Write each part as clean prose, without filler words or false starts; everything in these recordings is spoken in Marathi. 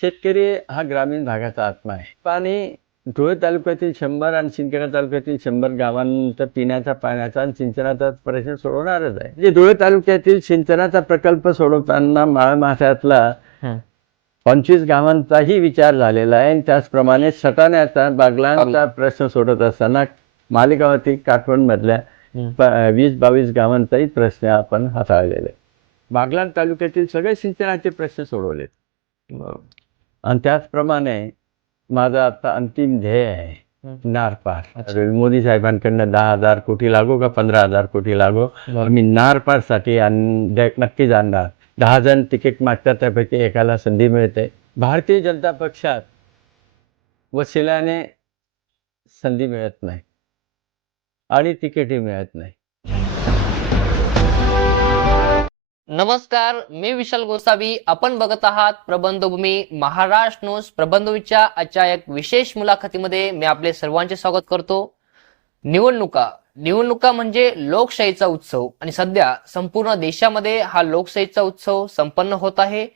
शेतकरी हा ग्रामीण भागाचा आत्मा आहे. पाणी धुळे तालुक्यातील 100 आणि शिंदखेडा तालुक्यातील 100 गावांचा पिण्याच्या पाण्याचा आणि सिंचनाचा प्रश्न सोडवणारच आहे. म्हणजे धुळे तालुक्यातील सिंचनाचा प्रकल्प सोडवताना माळमाथ्यातला 25 गावांचाही विचार झालेला आहे आणि त्याचप्रमाणे सटाण्याचा बागलांचा प्रश्न सोडत असताना मालेगावातील काठवणमधल्या 20-22 गावांचाही प्रश्न आपण हाताळलेला आहे. बागलाण तालुक्यातील सगळे सिंचनाचे प्रश्न सोडवलेत. आणि त्याचप्रमाणे माझं आता अंतिम ध्येय आहे नार पार. मोदी साहेबांकडनं 10,000 कोटी लागो का 15,000 कोटी लागो, मी नार पारसाठी नक्की जाणार. 10 जण तिकीट मागतात, त्यापैकी एकाला संधी मिळते. भारतीय जनता पक्षात वशिल्याने संधी मिळत नाही आणि तिकीटही मिळत नाही. नमस्कार, मी विशाल गोसावी. आपण बघत आहात प्रबंधभूमी महाराष्ट्र न्यूज. प्रबंधभूमीच्या आजच्या एक विशेष मुलाखतीमध्ये मी आपले सर्वांचे स्वागत करतो. निवडणुका म्हणजे लोकशाहीचा उत्सव आणि सध्या संपूर्ण देशामध्ये हा लोकशाहीचा उत्सव संपन्न होत आहे.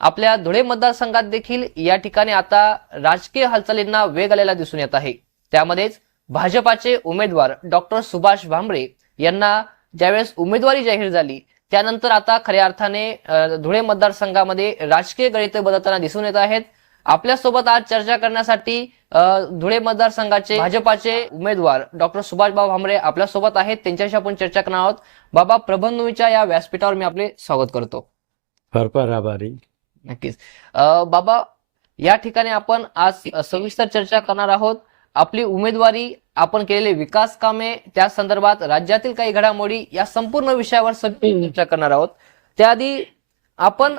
आपल्या धुळे मतदारसंघात देखील या ठिकाणी आता राजकीय हालचालींना वेग आलेला दिसून येत आहे. त्यामध्येच भाजपाचे उमेदवार डॉक्टर सुभाष भामरे यांना ज्यावेळेस उमेदवारी जाहीर झाली त्यानंतर आता खऱ्या अर्थाने धुळे मतदारसंघामध्ये राजकीय गणिते बदलताना दिसून येत आहेत. आपल्यासोबत आज चर्चा करण्यासाठी धुळे मतदारसंघाचे भाजपाचे उमेदवार डॉक्टर सुभाषबाबू भामरे आपल्यासोबत आहेत. त्यांच्याशी आपण चर्चा करणार आहोत. बाबा, प्रबंधभूमीच्या या व्यासपीठावर मी आपले स्वागत करतो. फार आभारी. नक्कीच. बाबा, या ठिकाणी आपण आज सविस्तर चर्चा करणार आहोत. आपली उमेदवारी, आपण केलेले विकास कामे, त्या संदर्भात राज्यातील काही घडामोडी, या संपूर्ण विषयावर चर्चा करणार आहोत. त्याआधी आपण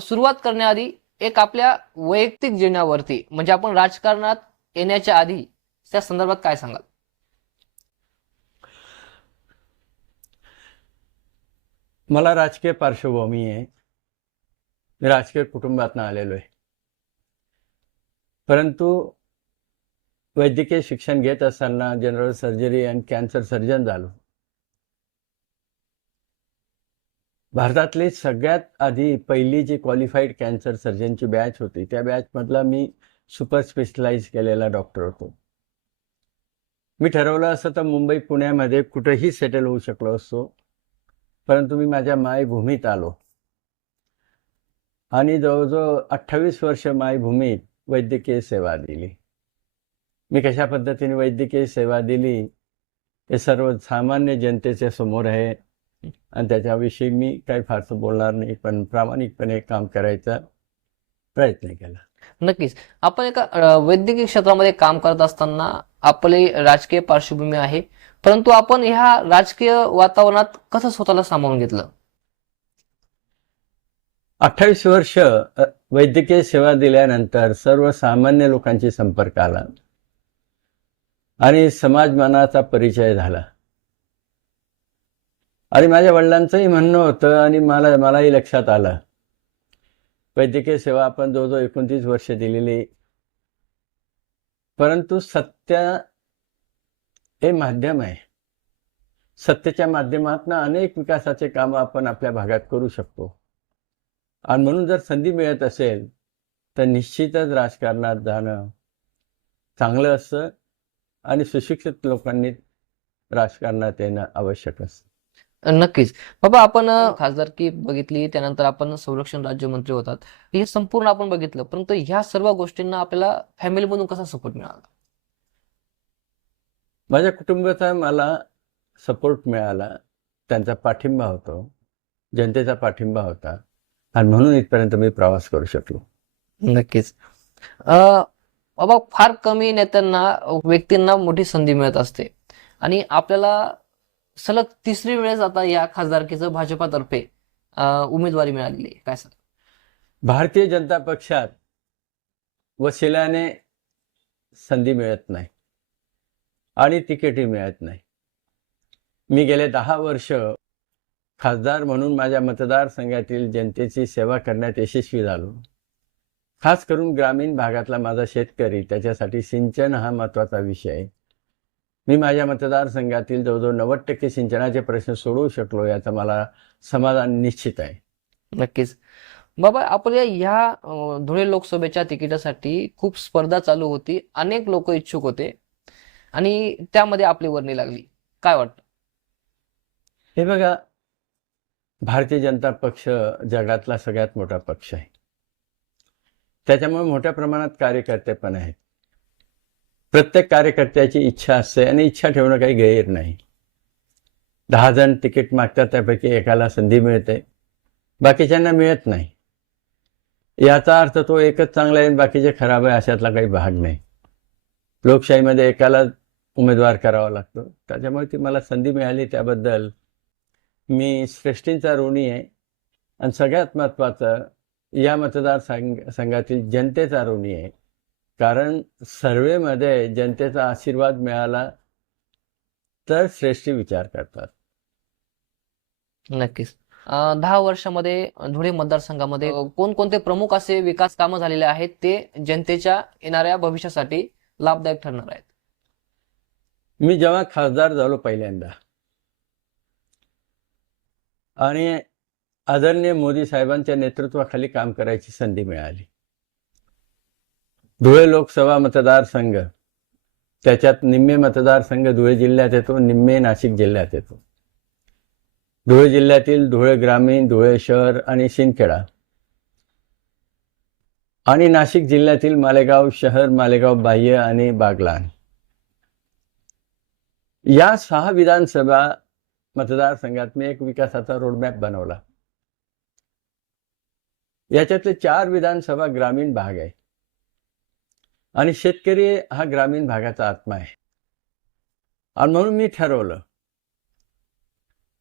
सुरुवात करण्याआधी एक आपल्या वैयक्तिक जीवनावरती, म्हणजे आपण राजकारणात येण्याच्या आधी त्या संदर्भात काय सांगाल? मला राजकीय पार्श्वभूमी आहे. मी राजकीय कुटुंबातून आलेलो आहे. परंतु वैद्यकीय शिक्षण घेत असताना जनरल सर्जरी आणि कॅन्सर सर्जन झालो. भारतातली सगळ्यात आधी पहिली जी क्वालिफाईड कॅन्सर सर्जनची बॅच होती, त्या बॅचमधला मी सुपर स्पेशलाइज केलेला डॉक्टर होतो. मी ठरवलं असतं तर मुंबई पुण्यामध्ये कुठेही सेटल होऊ शकलो असतो, परंतु मी माझ्या मायभूमीत आलो आणि जवळजवळ 28 वर्ष मायभूमीत वैद्यकीय सेवा दिली. मी कशा पद्धतीने वैद्यकीय सेवा दिली हे सर्व सामान्य जनतेच्या समोर आहे आणि त्याच्याविषयी मी काही फारसं बोलणार नाही, पण प्रामाणिकपणे काम करायचा प्रयत्न केला. नक्कीच. आपण एका वैद्यकीय क्षेत्रामध्ये काम करत असताना आपली राजकीय पार्श्वभूमी आहे, परंतु आपण ह्या राजकीय वातावरणात कसं स्वतःला सामावून घेतलं? 28 वर्ष वैद्यकीय सेवा दिल्यानंतर सर्वसामान्य लोकांची संपर्क आला आणि समाजमानाचा परिचय झाला. आणि माझ्या वडिलांचंही म्हणणं होतं आणि मलाही लक्षात आलं, वैद्यकीय सेवा आपण जवळजवळ 29 वर्ष दिलेली, परंतु सत्य हे माध्यम आहे. सत्याच्या माध्यमातून अनेक विकासाचे काम आपण आपल्या भागात करू शकतो. आणि म्हणून जर संधी मिळत असेल तर निश्चितच राजकारणात जाणं चांगलं असतं आणि सुशिक्षित लोकांनी राजकारणात येणं आवश्यक असतं. नक्कीच. बाबा, आपण खासदारकी बघितली, त्यानंतर आपण संरक्षण राज्यमंत्री होतात, हे संपूर्ण आपण बघितलं, परंतु ह्या सर्व गोष्टींना आपल्याला फॅमिलीमधून कसा सपोर्ट मिळाला? माझ्या कुटुंबाचा मला सपोर्ट मिळाला, त्यांचा पाठिंबा होता, जनतेचा पाठिंबा होता आणि म्हणून इथपर्यंत मी प्रवास करू शकलो. नक्कीच. बाबा, फार कमी नेत्यांना, व्यक्तींना मोठी संधी मिळत असते आणि आपल्याला सलग तिसरी वेळेस आता या खासदारकीचं भाजपातर्फे उमेदवारी मिळालेली आहे. काय सांग? भारतीय जनता पक्षात वशिल्याने संधी मिळत नाही आणि तिकीटही मिळत नाही. मी गेले 10 वर्ष खासदार म्हणून माझ्या मतदारसंघातील जनतेची सेवा करण्यात यशस्वी झालो. खास करून ग्रामीण भागातला माझा शेतकरी, त्याच्यासाठी सिंचन हा महत्त्वाचा विषय आहे. मी माझ्या मतदारसंघातील जवळजवळ 90% सिंचनाचे प्रश्न सोडवू शकलो, याचा मला समाधान निश्चित आहे. नक्कीच. बाबा, आपल्या ह्या धुळे लोकसभेच्या तिकिटासाठी खूप स्पर्धा चालू होती, अनेक लोक इच्छुक होते आणि त्यामध्ये आपली वर्णी लागली. काय वाटतं? हे बघा, भारतीय जनता पक्ष जगातला सगळ्यात मोठा पक्ष आहे. त्याच्यामुळे मोठ्या प्रमाणात कार्यकर्ते पण आहेत. प्रत्येक कार्यकर्त्याची इच्छा असते आणि इच्छा ठेवणं काही गैर नाही. 10 जण तिकीट मागतात, त्यापैकी एकाला संधी मिळते, बाकीच्यांना मिळत नाही. याचा अर्थ तो एकच चांगला आहे आणि बाकीचे खराब आहे अशातला काही भाग नाही. लोकशाहीमध्ये एकाला उमेदवार करावा लागतो. त्याच्यामुळे ती मला संधी मिळाली त्याबद्दल मी श्रेष्ठींचा ऋणी आहे आणि सगळ्यात महत्त्वाचं या मतदारसंघातील जनतेचा ऋणी आहे. कारण सर्वेमध्ये जनतेचा आशीर्वाद मिळाला तर श्रेष्ठी विचार करतात. नक्कीच. 10 वर्षामध्ये धुळे मतदारसंघामध्ये कोणकोणते प्रमुख असे विकास कामं झालेले आहेत ते जनतेच्या येणाऱ्या भविष्यासाठी लाभदायक ठरणार आहेत? मी जेव्हा खासदार झालो पहिल्यांदा आणि आदरणीय मोदी साहेबांच्या नेतृत्वाखाली काम करायची संधी मिळाली. धुळे लोकसभा मतदारसंघ, त्याच्यात निम्मे मतदारसंघ धुळे जिल्ह्यात येतो, निम्मे नाशिक जिल्ह्यात येतो. धुळे जिल्ह्यातील धुळे ग्रामीण, धुळे शहर आणि शिंदखेडा आणि नाशिक जिल्ह्यातील मालेगाव शहर, मालेगाव बाह्य आणि बागलाण या 6 विधानसभा मतदारसंघात मी एक विकासाचा रोडमॅप बनवला. याच्यातले 4 विधानसभा ग्रामीण भाग आहे आणि शेतकरी हा ग्रामीण भागाचा आत्मा आहे. आणि म्हणून मी ठरवलं,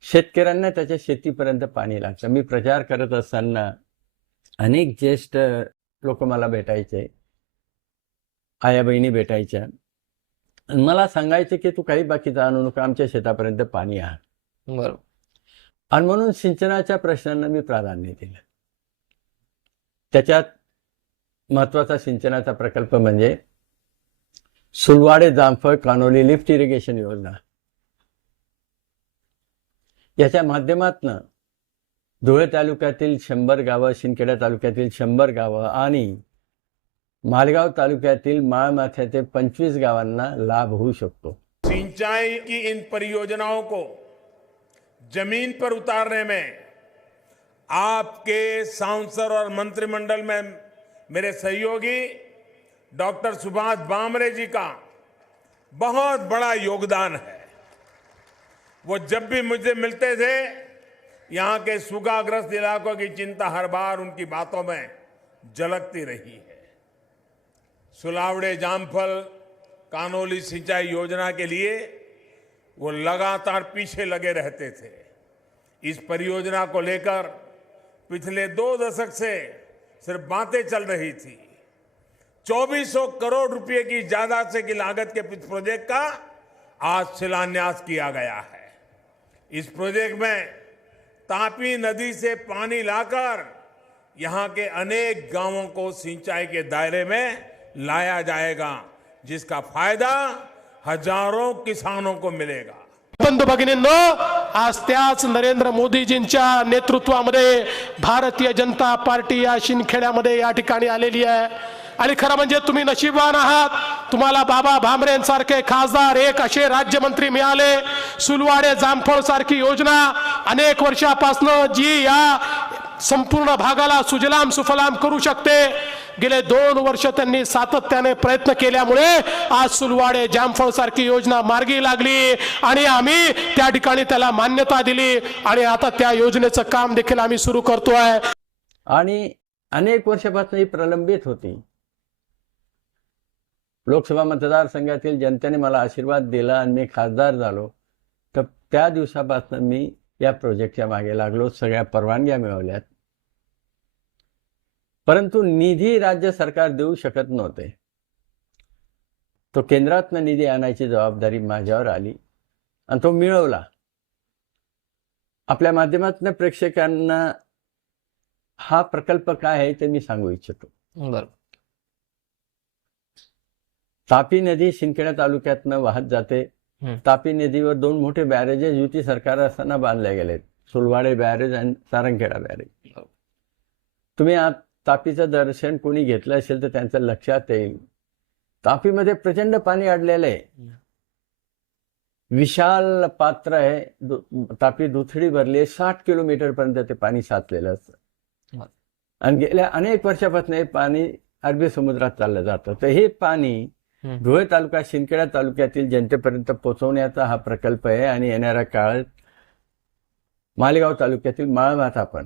शेतकऱ्यांना त्याच्या शेतीपर्यंत पाणी लागतं. मी प्रचार करत असताना अनेक ज्येष्ठ लोक मला भेटायचे, आया बहिणी भेटायच्या, मला सांगायचे की तू काही बाकीचं आणू नका, आमच्या शेतापर्यंत पाणी आण. बरोबर. आणि म्हणून सिंचनाच्या प्रश्नांना मी प्राधान्य दिलं. त्याच्यात महत्वाचा सिंचनाचा प्रकल्प म्हणजे सुलवाडे जामफळ कानोली लिफ्ट इरिगेशन योजना. याच्या माध्यमातून धुळे तालुक्यातील 100 गावं, शिंदखेडा तालुक्यातील 100 गावं आणि मालेगाव तालुक्यातील माळमाथ्याचे 25 गावांना लाभ होऊ शकतो. सिंचाई की इन परियोजनाओं को जमीन पर उतारने में आपके सांसद और मंत्रिमंडल में मेरे सहयोगी डॉक्टर सुभाष भामरे जी का बहुत बड़ा योगदान है. वो जब भी मुझे मिलते थे, यहाँ के सूखाग्रस्त इलाकों की चिंता हर बार उनकी बातों में झलकती रही है. सुलावड़े जामफल कानोली सिंचाई योजना के लिए वो लगातार पीछे लगे रहते थे. इस परियोजना को लेकर पिछले 2 दशक से सिर्फ बातें चल रही थी. 2400 करोड़ रुपए की ज्यादा से की लागत के इस प्रोजेक्ट का आज शिलान्यास किया गया है. इस प्रोजेक्ट में तापी नदी से पानी लाकर यहां के अनेक गांवों को सिंचाई के दायरे में लाया जाएगा, जिसका फायदा हजारों किसानों को मिलेगा. बंधू भगिनींनो, आज त्याच नरेंद्र मोदीजींच्या नेतृत्वामध्ये भारतीय जनता पार्टी या शिंदखेड्यामध्ये या ठिकाणी आलेली आहे. आणि खरं म्हणजे तुम्ही नशीबवान आहात, तुम्हाला बाबा भामरेंसारखे खासदार, एक असे राज्यमंत्री मिळाले. सुलवाडे जामफळ सारखी योजना अनेक वर्षापासून जी या संपूर्ण भागाला सुजलाम सुफलाम करू शकते, गेले 2 वर्ष त्यांनी सातत्याने प्रयत्न केल्यामुळे आज सुलवाडे जामफळ सारखी योजना मार्गी लागली आणि आम्ही त्या ठिकाणी त्याला मान्यता दिली आणि आता त्या योजनेचं काम देखील आम्ही सुरू करतोय. आणि अनेक वर्षापासून ही प्रलंबित होती. लोकसभा मतदारसंघातील जनतेने मला आशीर्वाद दिला आणि मी खासदार झालो, तर त्या दिवसापासून मी या प्रोजेक्टच्या मागे लागलो. सगळ्या परवानग्या मिळवल्यात, परंतु निधी राज्य सरकार देऊ शकत नव्हते. तो केंद्रातनं निधी आणायची जबाबदारी माझ्यावर आली आणि तो मिळवला. आपल्या माध्यमातून प्रेक्षकांना हा प्रकल्प काय आहे ते मी सांगू इच्छितो. बरोबर. तापी नदी शिंदखेडा तालुक्यातनं वाहत जाते. तापी नदीवर 2 मोठे बॅरेजेस युती सरकार असताना बांधले गेलेत, सुलवाडे बॅरेज आणि सारंगखेडा बॅरेज. तुम्ही तापीचं दर्शन कोणी घेतलं असेल तर त्यांच्या लक्षात येईल, तापीमध्ये प्रचंड पाणी अडलेलं आहे. विशाल पात्र आहे, तापी दुथडी भरली आहे, 60 किलोमीटर पर्यंत ते पाणी साचलेलं असतं. आणि गेल्या अनेक वर्षापासून हे पाणी अरबी समुद्रात चाललं जातं. तर हे पाणी धुळे तालुका शिंदखेडा तालुक्यातील जनतेपर्यंत पोहोचवण्याचा हा प्रकल्प आहे. आणि येणाऱ्या काळात मालेगाव तालुक्यातील माळमाथा पण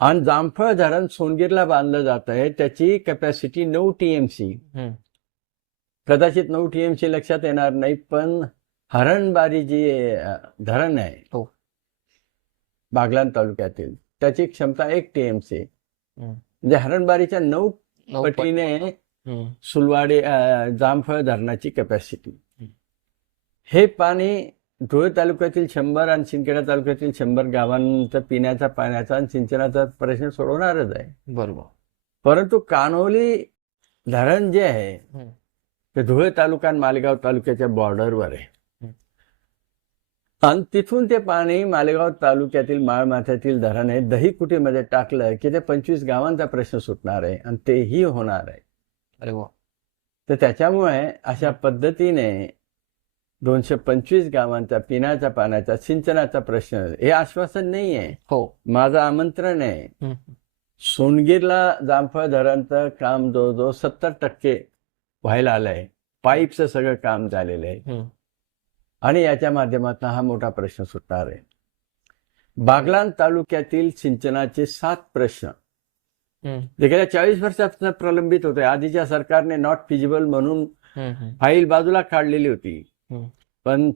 आणि जामफळ धरण सोनगीरला बांधलं जात आहे. त्याची कॅपॅसिटी 9 TMC. कदाचित 9 TMC लक्षात येणार नाही, पण हरणबारी जी धरण आहे हो. बागलाण तालुक्यातील, त्याची क्षमता 1 TMC. म्हणजे हरणबारीच्या 9 पटीने सुलवाडी जामफळ धरणाची कॅपॅसिटी. हे पाणी धुळे तालुक्यातील 100 आणि शिंदखेडा तालुक्यातील 100 गावांचा पिण्याच्या पाण्याचा आणि सिंचनाचा प्रश्न सोडवणारच आहे. बरोबर. परंतु कान्होली धरण जे आहे ते धुळे तालुका आणि मालेगाव तालुक्याच्या बॉर्डरवर आहे. आणि तिथून ते पाणी मालेगाव तालुक्यातील माळमाथ्यातील धरण आहे दहीकुटीमध्ये टाकलं की ते 25 गावांचा प्रश्न सुटणार आहे आणि तेही होणार आहे. अरे वा. तर त्याच्यामुळे अशा पद्धतीने 225 गावांचा पिण्याच्या पाण्याचा सिंचनाचा प्रश्न, हे आश्वासन नाही आहे, हो. माझं आमंत्रण आहे. सोनगीरला जामफळ धरणचं काम जवळजवळ 70% व्हायला आलंय. पाईपचं सगळं काम झालेलं आहे आणि याच्या माध्यमातून हा मोठा प्रश्न सुटणार आहे. बागलाण तालुक्यातील सिंचनाचे 7 प्रश्न जे गेल्या 40 वर्षापासून प्रलंबित होते. आधीच्या सरकारने नॉट फिजिबल म्हणून फाईल बाजूला काढलेली होती, पण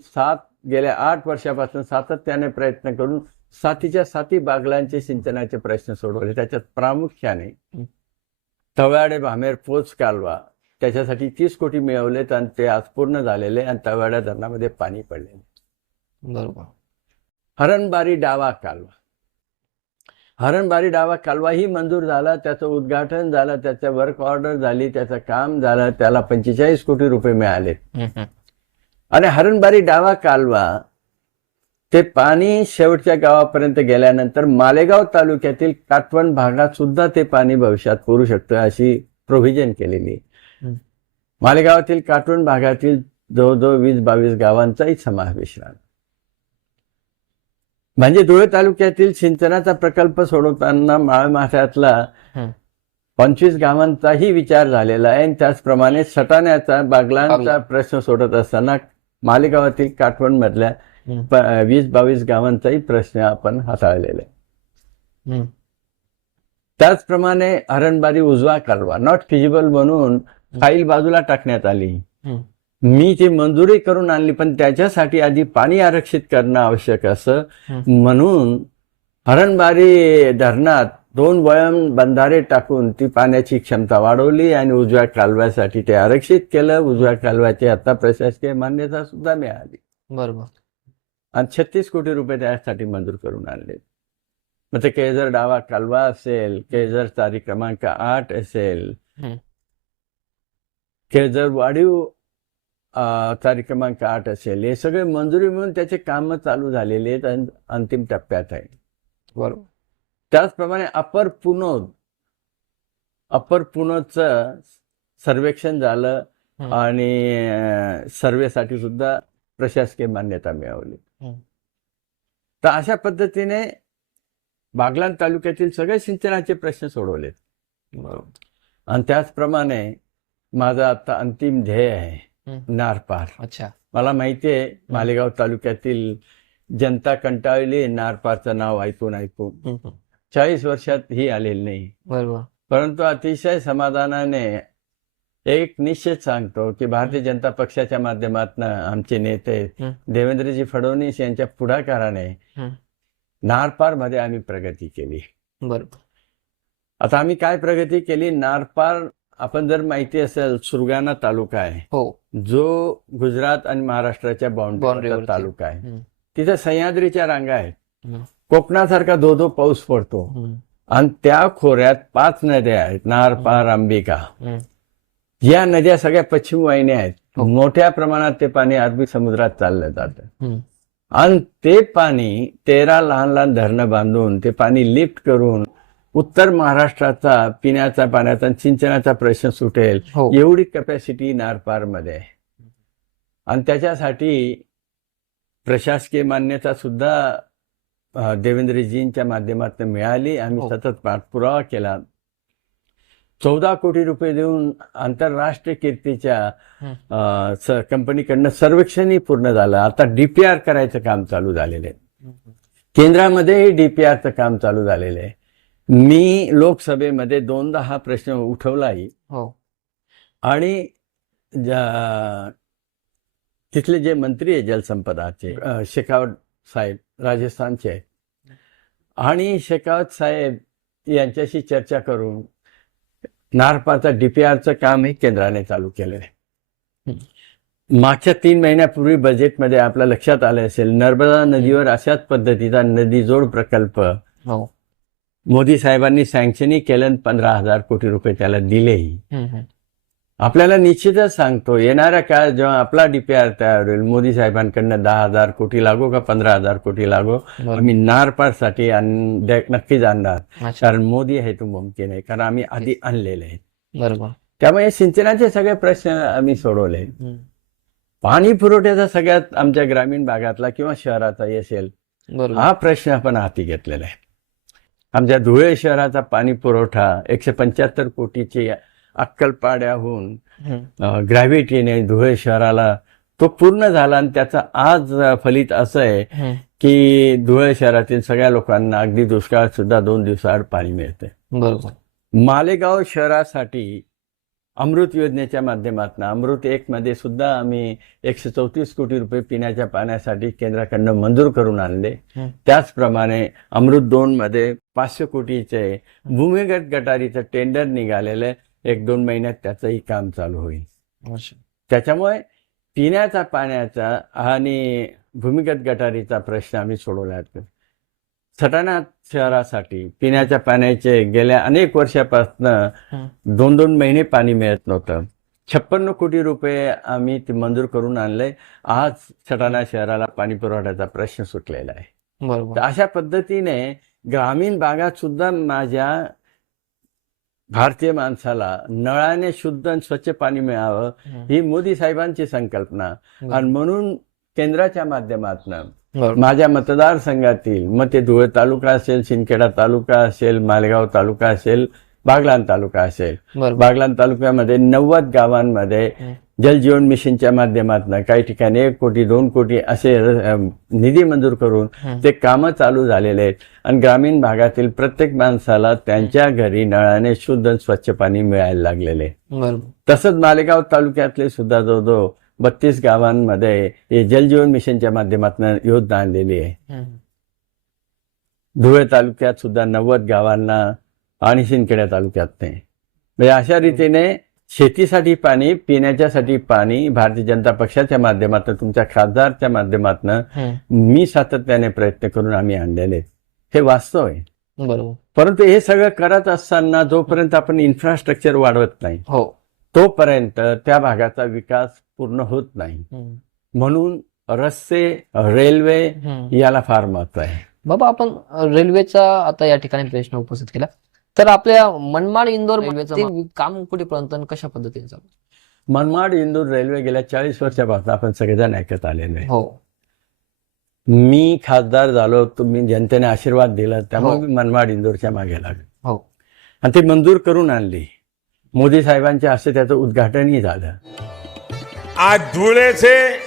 गेल्या 8 वर्षापासून सातत्याने प्रयत्न करून 7च्या 7 बागलांचे सिंचनाचे प्रश्न सोडवले. त्याच्यात प्रामुख्याने तळाडे भामेर पोच कालवा, त्याच्यासाठी 30 कोटी मिळवलेत आणि ते आज पूर्ण झालेले आणि तळाड्या धरणामध्ये पाणी पडले. बरोबर. हरणबारी डावा कालवा, हरणबारी डावा कालवाही मंजूर झाला, त्याचं उद्घाटन झालं, त्याचं वर्क ऑर्डर झाली, त्याचं काम झालं, त्याला 45 कोटी रुपये मिळाले. आणि हरणबारी डावा कालवा ते पाणी शेवटच्या गावापर्यंत गेल्यानंतर मालेगाव तालुक्यातील काटवण भागात सुद्धा ते पाणी भविष्यात पुरू शकतं अशी प्रोव्हिजन केलेली. मालेगावातील काटवण भागातील जवळजवळ 20-22 गावांचाही समावेश राहणार. म्हणजे धुळे तालुक्यातील सिंचनाचा प्रकल्प सोडवताना माळमाथ्यातला 25 गावांचाही विचार झालेला आहे. आणि त्याचप्रमाणे सटाण्याचा बागलांचा प्रश्न सोडत असताना मालेगावातील काटवण मधल्या 20-22 गावांचाही प्रश्न आपण हाताळलेला आहे. त्याचप्रमाणे हरणबारी उजवा कालवा नॉट फिजिबल म्हणून फाईल बाजूला टाकण्यात आली. मी ती मंजुरी करून आणली, पण त्याच्यासाठी आधी पाणी आरक्षित करणं आवश्यक असं म्हणून हरणबारी धरणात 2 वळण बंधारे टाकून ती पाण्याची क्षमता वाढवली आणि उजव्या कालव्यासाठी ते आरक्षित केलं. उजव्या कालव्याची आता प्रशासकीय मान्यता सुद्धा मिळाली. बरोबर. आणि 36 कोटी रुपये त्यासाठी मंजूर करून आणले. मग ते केळझर डावा कालवा असेल, केळझर चारी क्रमांक 8 असेल, केळझर वाढीव चारी क्रमांक 8 असेल, हे सगळे मंजुरी मिळून त्याचे काम चालू झालेले आहेत आणि अंतिम टप्प्यात आहे. बरोबर. त्याचप्रमाणे अपर पुनोचं सर्वेक्षण झालं आणि सर्वेसाठी सुद्धा प्रशासकीय मान्यता मिळवली. तर अशा पद्धतीने बागलाण तालुक्यातील सगळे सिंचनाचे प्रश्न सोडवलेत. बरोबर. आणि त्याचप्रमाणे माझं आता अंतिम ध्येय आहे नारपार. अच्छा. मला माहिती आहे मालेगाव तालुक्यातील जनता कंटाळली नारपारचं नाव ऐकून 40 वर्षात ही आलेली नाही. बरोबर. परंतु अतिशय समाधानाने एक निश्चित सांगतो की भारतीय जनता पक्षाच्या माध्यमातून आमचे नेते देवेंद्रजी फडणवीस यांच्या पुढाकाराने नारपार मध्ये आम्ही प्रगती केली. बरोबर. आता आम्ही काय प्रगती केली? नारपार आपण जर माहिती असेल सुरगाणा तालुका आहे, हो, जो गुजरात आणि महाराष्ट्राच्या बाउंड्रीवरचा तालुका आहे. तिथे सह्याद्रीच्या रांगा आहेत. कोकणासारखा धो पाऊस पडतो आणि त्या खोऱ्यात 5 नद्या आहेत, नारपार, अंबिका. या नद्या सगळ्या पश्चिम वाहिन्या आहेत. मोठ्या प्रमाणात ते पाणी अरबी समुद्रात चाललं जातं. आणि ते पाणी 13 लहान लहान धरणं बांधून ते पाणी लिफ्ट करून उत्तर महाराष्ट्राचा पिण्याचा पाण्याचा आणि सिंचनाचा प्रश्न सुटेल हो. एवढी कॅपॅसिटी नारपारमध्ये आहे. आणि त्याच्यासाठी प्रशासकीय मान्यता सुद्धा देवेंद्रजींच्या माध्यमातून मिळाली. आम्ही हो. सतत पाठपुरावा केला. 14 कोटी रुपये देऊन आंतरराष्ट्रीय कीर्तीच्या कंपनीकडनं सर्वेक्षणही पूर्ण झालं. आता डीपीआर करायचं काम चालू झालेलं आहे. केंद्रामध्येही डीपीआरचं काम चालू झालेलं आहे. मी लोकसभेमध्ये 2दा हा प्रश्न उठवलाही हो. आणि तिथले जे मंत्री आहे जलसंपदाचे शेखावत साहेब राजस्थानचे आहेत आणि शेखावत साहेब यांच्याशी चर्चा करून नारपारचा डीपीआरचं कामही केंद्राने चालू केलेलं आहे. मागच्या 3 महिन्यापूर्वी बजेटमध्ये आपल्या लक्षात आलं असेल, नर्मदा नदीवर अशाच पद्धतीचा नदीजोड प्रकल्प हो. मोदी साहेबांनी सँक्शनही केलं आणि 15,000 कोटी रुपये त्याला दिलेही. आपल्याला निश्चितच सांगतो, येणाऱ्या काळात जेव्हा आपला डीपीआर तयार होईल, मोदी साहेबांकडनं 10,000 कोटी लागो का 15,000 कोटी लागो, आम्ही नारपारसाठी नक्कीच आणणार. अच्छा. कारण मोदी आहे तो मुमकिन आहे, कारण आम्ही आधी आणलेले आहेत. बरोबर. त्यामुळे सिंचनाचे सगळे प्रश्न आम्ही सोडवले. पाणी पुरवठ्याचा सगळ्यात आमच्या ग्रामीण भागातला किंवा शहराचा असेल बरोबर. हा प्रश्न आपण हाती घेतलेला आहे. आमच्या धुळे शहराचा पाणी पुरवठा 175 कोटीची अक्कलपाड्याहून ग्रॅव्हिटीने धुळे शहराला तो पूर्ण झाला आणि त्याचं आज फलित असं आहे की धुळे शहरातील सगळ्या लोकांना अगदी दुष्काळात सुद्धा 2 दिवसाआड पाणी मिळते. बरोबर. मालेगाव शहरासाठी अमृत योजनेच्या माध्यमातून अमृत 1 मध्ये सुद्धा आम्ही 134 कोटी रुपये पिण्याच्या पाण्यासाठी केंद्राकडनं मंजूर करून आणले. त्याचप्रमाणे अमृत 2 मध्ये 500 कोटीचे भूमिगत गटारीचं टेंडर निघालेलं आहे. 1-2 महिन्यात त्याचंही काम चालू होईल. त्याच्यामुळे पिण्याचा पाण्याचा आणि भूमिगत गटारीचा प्रश्न आम्ही सोडवला आहे. सटाणा शहरासाठी पिण्याच्या पाण्याचे गेल्या अनेक वर्षापासून 2-2 महिने पाणी मिळत नव्हतं. 56 कोटी रुपये आम्ही ते मंजूर करून आणले. आज सटाणा शहराला पाणी पुरवठ्याचा प्रश्न सुटलेला आहे. बरोबर. तर अशा पद्धतीने ग्रामीण भागात सुद्धा माझ्या भारतीय माणसाला नळाने शुद्ध आणि स्वच्छ पाणी मिळावं ही मोदी साहेबांची संकल्पना. आणि म्हणून केंद्राच्या माध्यमातून माझ्या मतदारसंघातील मग ते धुळे तालुका असेल, शिंदखेडा तालुका असेल, मालेगाव तालुका असेल, बागलाण तालुका असेल, बागलाण तालुक्यामध्ये 90 गावांमध्ये जलजीवन मिशनच्या माध्यमातून काही ठिकाणी 1 कोटी 2 कोटी असे निधी मंजूर करून ते कामं चालू झालेले आहेत. आणि ग्रामीण भागातील प्रत्येक माणसाला त्यांच्या घरी नळाने शुद्ध आणि स्वच्छ पाणी मिळायला लागलेले. तसंच मालेगाव तालुक्यातले सुद्धा जवळजवळ 32 गावांमध्ये हे जलजीवन मिशनच्या माध्यमातून योजना आणलेली आहे. धुळे तालुक्यात सुद्धा 90 गावांना आणि शिंदखेडा तालुक्यात नाही. म्हणजे अशा रीतीने शेतीसाठी पाणी, पिण्याच्यासाठी पाणी भारतीय जनता पक्षाच्या माध्यमातून, तुमच्या खासदारच्या माध्यमातून मी सातत्याने प्रयत्न करून आम्ही आणलेले. हे वास्तव आहे. बरोबर. परंतु हे सगळं करत असताना जोपर्यंत आपण इन्फ्रास्ट्रक्चर वाढवत नाही तोपर्यंत त्या भागाचा विकास पूर्ण होत नाही. म्हणून रस्ते, रेल्वे याला फार महत्व आहे. बाबा, आपण रेल्वेचा आता या ठिकाणी प्रश्न उपस्थित केला, तर आपल्या मनमाड इंदोर रेल्वेचं काम कुठेपर्यंत आणि कशा पद्धतीने चालू? मनमाड इंदोर रेल्वे गेल्या 40 वर्षापासून आपण सगळेजण ऐकत आलेलो आहे. हो. मी खासदार झालो, तुम्ही जनतेने आशीर्वाद दिला, त्यामुळे मी मनमाड इंदोरच्या मागे लागलो. हो. आणि ते मंजूर करून आणली. मोदी साहेबांच्या हस्ते त्याचं उद्घाटनही झालं. आज धुले से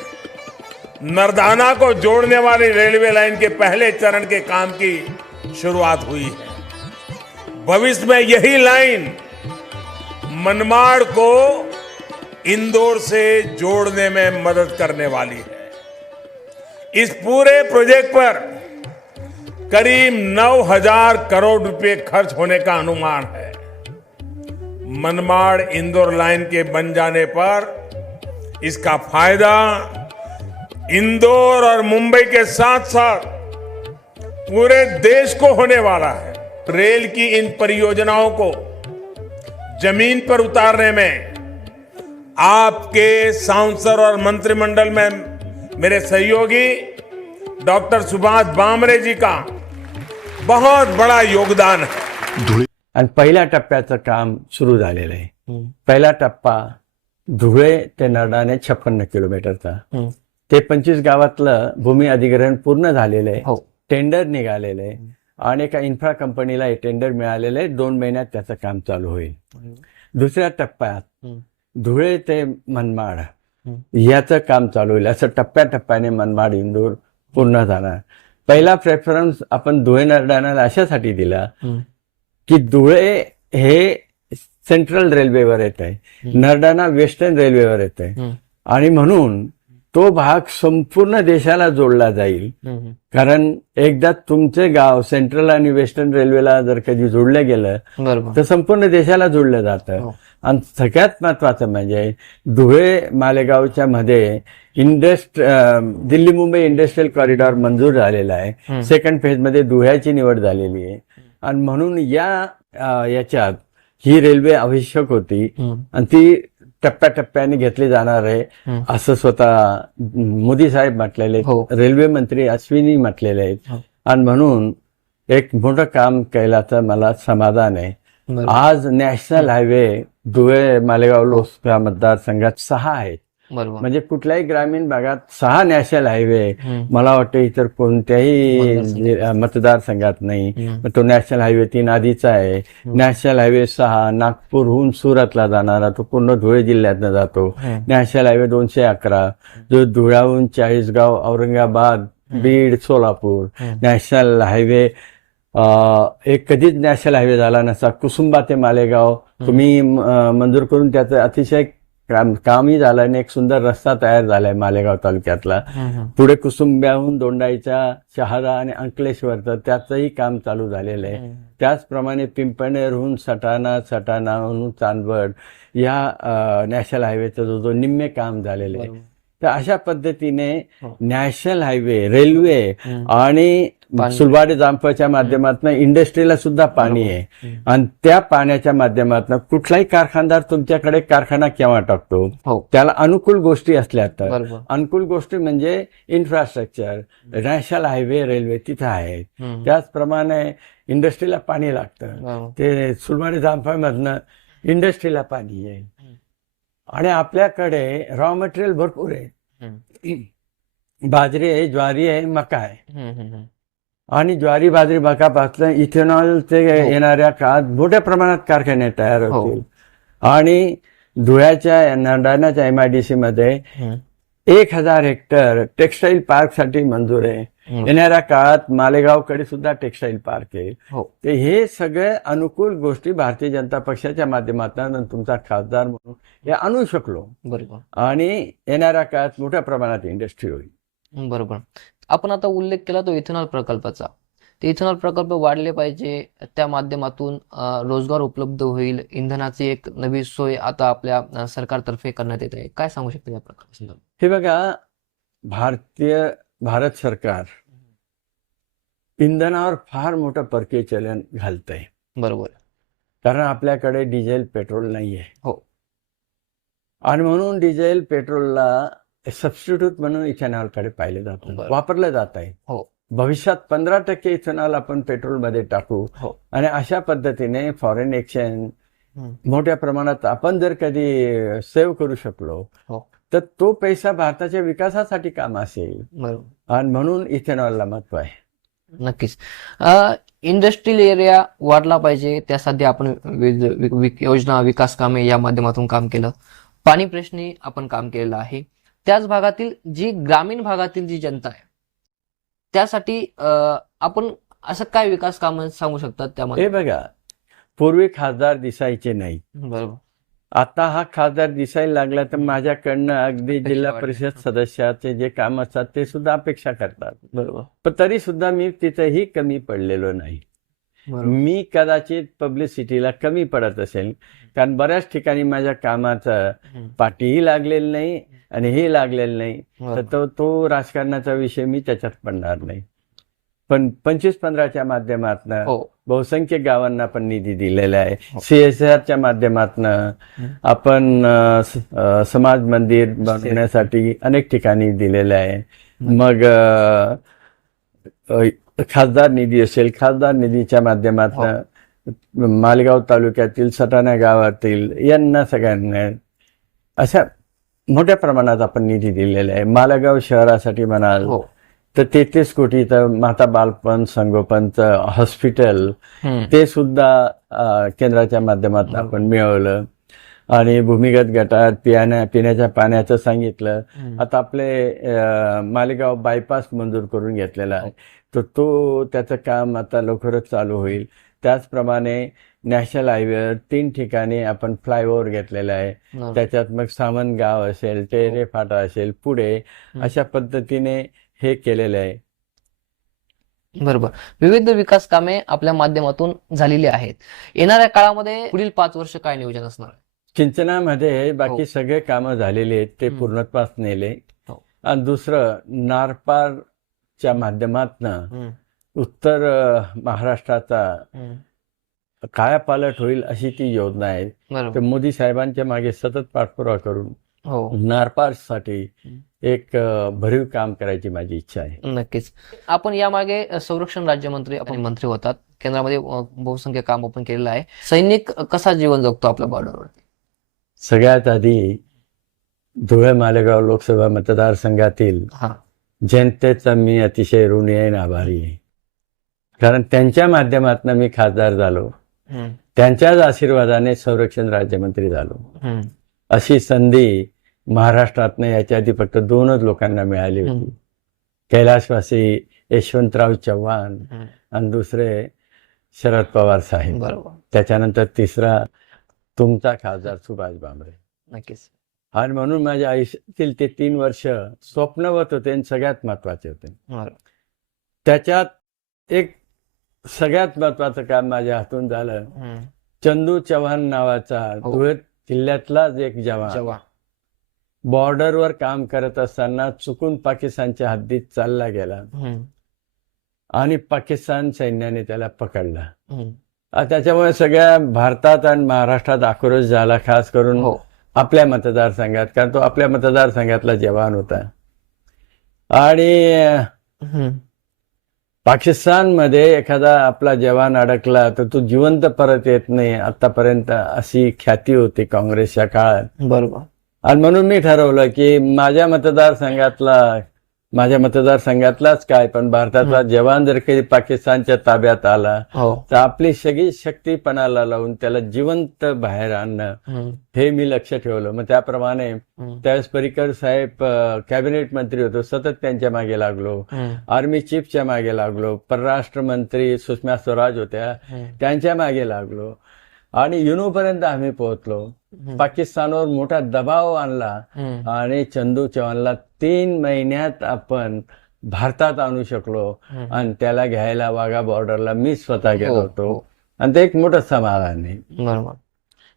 नरदाना को जोड़ने वाली रेलवे लाइन के पहले चरण के काम की शुरुआत हुई है. भविष्य में यही लाइन मनमाड़ को इंदौर से जोड़ने में मदद करने वाली है. इस पूरे प्रोजेक्ट पर करीब 9,000 करोड़ रुपए खर्च होने का अनुमान है. मनमाड़ इंदौर लाइन के बन जाने पर इसका फायदा इंदौर और मुंबई के साथ साथ पूरे देश को होने वाला है. रेल की इन परियोजनाओं को जमीन पर उतारने में आपके सांसद और मंत्रिमंडल में मेरे सहयोगी डॉक्टर सुभाष बामरे जी का बहुत बड़ा योगदान है। आणि पहिल्या टप्प्याचं काम सुरू झालेलं आहे. पहिला टप्पा धुळे ते नरडाणे 56 किलोमीटरचा. ते 25 गावातलं भूमी अधिग्रहण पूर्ण झालेलं आहे. हो. टेंडर निघालेलं आहे आणि एका इन्फ्रा कंपनीला हे टेंडर मिळालेलं आहे. 2 महिन्यात त्याचं काम चालू होईल. दुसऱ्या टप्प्यात धुळे ते मनमाड याचं काम चालू होईल. असं टप्प्याटप्प्याने मनमाड इंदूर पूर्ण जाणार. पहिला प्रेफरन्स आपण धुळे नरडाण्याला अशासाठी दिला की धुळे हे सेंट्रल रेल्वेवर येत आहे, नरडाणा वेस्टर्न रेल्वेवर येत आहे आणि म्हणून तो भाग संपूर्ण देशाला जोडला जाईल. कारण एकदा तुमचे गाव सेंट्रल आणि वेस्टर्न रेल्वेला जर कधी जोडलं गेलं बरोबर. तर संपूर्ण देशाला जोडलं जातं. हो. आणि सगळ्यात महत्वाचं म्हणजे धुळे मालेगावच्या मध्ये दिल्ली मुंबई इंडस्ट्रियल कॉरिडॉर मंजूर झालेला आहे. सेकंड फेज मध्ये धुळ्याची निवड झालेली आहे आणि म्हणून याच्यात ही रेल्वे आवश्यक होती आणि ती टप्प्याटप्प्याने घेतली जाणार आहे असं स्वतः मोदी साहेब म्हटलेले, रेल्वे मंत्री अश्विनी म्हटलेले आहेत. आणि म्हणून एक मोठं काम केल्याचं मला समाधान आहे. आज नॅशनल हायवे धुळे मालेगाव लोकसभा मतदारसंघात 6 आहेत. बरोबर. म्हणजे कुठल्याही ग्रामीण भागात 6 नॅशनल हायवे मला वाटतं इतर कोणत्याही मतदारसंघात नाही. तो नॅशनल हायवे 3 आधीचा आहे. नॅशनल हायवे 6 नागपूरहून सुरतला जाणारा तो पूर्ण धुळे जिल्ह्यातनं जातो. नॅशनल हायवे 211 जो धुळ्याहून चाळीसगाव, औरंगाबाद, बीड, सोलापूर. नॅशनल हायवे एक कधीच नॅशनल हायवे झाला नसता. कुसुंबा ते मालेगाव तुम्ही मंजूर करून त्याचं अतिशय कामही झालं आणि एक सुंदर रस्ता तयार झालाय मालेगाव तालुक्यातला. पुढे कुसुंब्याहून दोंडाईचा, शहादा आणि अंकलेश्वरचं त्याचंही काम चालू झालेलं आहे. त्याचप्रमाणे पिंपळनेरहून सटाणा, सटाणाहून चांदवड या नॅशनल हायवेचं जो निम्मे काम झालेलं आहे. तर अशा पद्धतीने नॅशनल हायवे, रेल्वे आणि सुलवाडे जामफळच्या माध्यमातून इंडस्ट्रीला सुद्धा पाणी आहे आणि त्या पाण्याच्या माध्यमातून कुठलाही कारखानदार तुमच्याकडे कारखाना केव्हा टाकतो, त्याला अनुकूल गोष्टी असल्या तर. अनुकूल गोष्टी म्हणजे इन्फ्रास्ट्रक्चर, नॅशनल हायवे, रेल्वे तिथं आहेत. त्याचप्रमाणे इंडस्ट्रीला पाणी लागतं. ते सुलवाडे जामफळमधनं इंडस्ट्रीला पाणी आहे आणि आपल्याकडे रॉ मटेरियल भरपूर आहे. बाजरी आहे, ज्वारी आहे, मका आहे आणि ज्वारी, बाजरी, मकापासून इथेनॉलचे येणाऱ्या काळात मोठ्या प्रमाणात कारखाने तयार होतील. आणि धुळ्याच्या नरडाण्याच्या MIDC मध्ये 1000 हेक्टर टेक्स्टाईल पार्क साठी मंजूर आहे. येणाऱ्या काळात मालेगावकडे सुद्धा टेक्स्टाईल पार्क आहे. ते हे सगळे अनुकूल गोष्टी भारतीय जनता पक्षाच्या माध्यमातून तुमचा खासदार म्हणून हे आणू शकलो. बरोबर. आणि येणाऱ्या काळात मोठ्या प्रमाणात इंडस्ट्री होईल. बरोबर. आपण आता उल्लेख केला तो इथेनॉल प्रकल्पाचा. ते इथेनॉल प्रकल्प वाढले पाहिजे, त्या माध्यमातून रोजगार उपलब्ध होईल, इंधनाची एक नवी सोय आता आपल्या सरकारतर्फे करण्यात येत आहे. काय सांगू शकता या प्रकारे? हे बघा, भारत सरकार इंधनावर फार मोठं परकीय चलन घालतंय. बरोबर. कारण आपल्याकडे डिझेल, पेट्रोल नाहीये. हो. आणि म्हणून डिझेल, पेट्रोलला सबस्टिट्यूट म्हणून इथेनॉलकडे पाहिलं जातं, वापरलं जात आहे. भविष्यात 15% इथेनॉल आपण पेट्रोलमध्ये टाकू आणि अशा पद्धतीने फॉरेन एक्सचेंज मोठ्या प्रमाणात आपण जर कधी सेव्ह करू शकलो तर तो पैसा भारताच्या विकासासाठी काम असेल. आणि म्हणून इथेनॉलला महत्व आहे. नक्कीच. इंडस्ट्रियल एरिया वाढला पाहिजे, त्यासाठी आपण योजना, विकास कामे या माध्यमातून काम केलं. पाणी प्रश्नी आपण काम केलेलं आहे. त्याच भागातील जी ग्रामीण भागातील जी जनता आहे त्यासाठी आपण असं काय विकास काम सांगू शकतात त्यामध्ये? हे बघा, पूर्वी खासदार दिसायचे नाही. बरोबर. आता हा खासदार दिसायला लागला तर माझ्याकडनं अगदी जिल्हा परिषद सदस्याचे जे काम असतात ते सुद्धा अपेक्षा करतात. बरोबर. पण तरी सुद्धा मी तिथेही कमी पडलेलो नाही. मी कदाचित पब्लिसिटीला कमी पडत असेल कारण बऱ्याच ठिकाणी माझ्या कामाचं पाठीही लागलेलं नाही आणि हे लागलेलं नाही. तर तो राजकारणाचा विषय मी त्याच्यात पडणार नाही. पण 25-15च्या माध्यमातून बहुसंख्य गावांना पण निधी दिलेला आहे. CSRच्या माध्यमातून आपण समाज मंदिर बनवण्यासाठी अनेक ठिकाणी दिलेलं आहे. मग खासदार निधी असेल, खासदार निधीच्या माध्यमातून मालेगाव तालुक्यातील सटाणा गावातील यांना सगळ्यांना अशा मोठ्या प्रमाणात आपण निधी दिलेला आहे. मालेगाव शहरासाठी म्हणाल हो. तर 33 कोटी, तर माता बालपण संगोपनचं हॉस्पिटल ते सुद्धा केंद्राच्या माध्यमातून आपण मिळवलं. आणि भूमिगत गटार पिण्याच्या पाण्याचं सांगितलं. आता आपले मालेगाव बायपास मंजूर करून घेतलेला आहे, तर त्याचं काम आता लवकरच चालू होईल. त्याचप्रमाणे नॅशनल हायवेवर 3 ठिकाणी आपण फ्लायओव्हर घेतलेला आहे. त्याच्यात मग सामन गाव असेल, टेहरे फाटा असेल, पुढे अशा पद्धतीने हे केलेलं आहे. बरोबर. विविध विकास कामे आपल्या माध्यमातून झालेली आहेत. येणाऱ्या काळामध्ये पुढील 5 वर्ष काय नियोजन असणार आहे? सिंचनामध्ये बाकी सगळे कामं झालेली आहेत, ते पूर्णत्वास नेले. आणि दुसरं, नारपारच्या माध्यमातनं उत्तर महाराष्ट्राचा कायापालट होईल अशी ती योजना आहे. तर मोदी साहेबांच्या मागे सतत पाठपुरावा करून नारपारसाठी एक भरीव काम करायची माझी इच्छा आहे. नक्कीच. आपण यामागे संरक्षण राज्यमंत्री आपण मंत्री होतात. केंद्रामध्ये बहुसंख्य काम आपण केलेलं आहे. सैनिक कसा जीवन जगतो आपल्या बॉर्डरवर? सगळ्यात आधी धुळे मालेगाव लोकसभा मतदारसंघातील जनतेचा मी अतिशय ऋणी आहे आणि आभारी आहे. कारण त्यांच्या माध्यमातून मी खासदार झालो, त्यांच्याच आशीर्वादाने संरक्षण राज्यमंत्री झालो. अशी संधी महाराष्ट्रातनं याच्या आधी फक्त 2च लोकांना मिळाली होती. कैलासवासी यशवंतराव चव्हाण आणि दुसरे शरद पवार साहेब. त्याच्यानंतर तिसरा तुमचा खासदार सुभाष भामरे. नक्कीच. आणि म्हणून माझ्या आयुष्यातील ते 3 वर्ष स्वप्नवत होते आणि सगळ्यात महत्वाचे होते. त्याच्यात एक सगळ्यात महत्वाचं काम माझ्या हातून झालं. चंदू चव्हाण नावाचा धुळे जिल्ह्यातलाच एक जवान बॉर्डरवर काम करत असताना चुकून पाकिस्तानच्या हद्दीत चालला गेला आणि पाकिस्तान सैन्याने त्याला पकडला. त्याच्यामुळे सगळ्या भारतात आणि महाराष्ट्रात आक्रोश झाला, खास करून आपल्या मतदारसंघात, कारण तो आपल्या मतदारसंघातला जवान होता. आणि पाकिस्तानमध्ये एखादा आपला जवान अडकला तर तो जिवंत परत येत नाही, आतापर्यंत अशी ख्याती होती काँग्रेसच्या काळात. बरोबर. आणि म्हणून मी ठरवलं की माझ्या मतदारसंघातलाच काय, पण भारताचा जवान जर कधी पाकिस्तानच्या ताब्यात आला तर आपली सगळी शक्ती पणाला लावून त्याला जिवंत बाहेर आणणं, हे मी लक्ष ठेवलं. मग त्याप्रमाणे त्यावेळेस पर्रिकर साहेब कॅबिनेट मंत्री होतो, सतत त्यांच्या मागे लागलो. आर्मी चीफच्या मागे लागलो. परराष्ट्र मंत्री सुषमा स्वराज होत्या, त्यांच्या मागे लागलो. आणि युनोपर्यंत आम्ही पोहोचलो. पाकिस्तानवर मोठा दबाव आणला आणि चंदू चव्हाणला 3 महिन्यात आपण भारतात आणू शकलो. आणि त्याला घ्यायला वाघा बॉर्डरला मी स्वतः गेलो होतो. आणि ते एक मोठं समाधान आहे. बरोबर.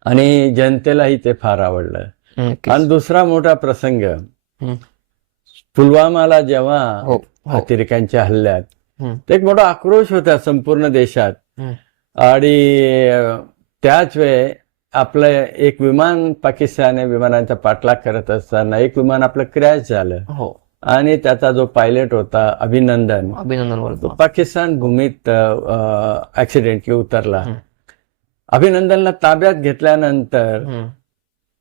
आणि जनतेलाही ते फार आवडलं. आणि दुसरा मोठा प्रसंग, पुलवामाला जेव्हा अतिरेक्यांच्या हल्ल्यात एक मोठा आक्रोश होता संपूर्ण देशात. आणि त्याच वेळे आपलं एक विमान, पाकिस्तानी विमानांचा पाठलाग करत असताना एक विमान आपलं क्रॅश झालं. आणि त्याचा जो पायलट होता अभिनंदन, तो पाकिस्तान भूमीत ऍक्सिडेंटली उतरला. अभिनंदनला ताब्यात घेतल्यानंतर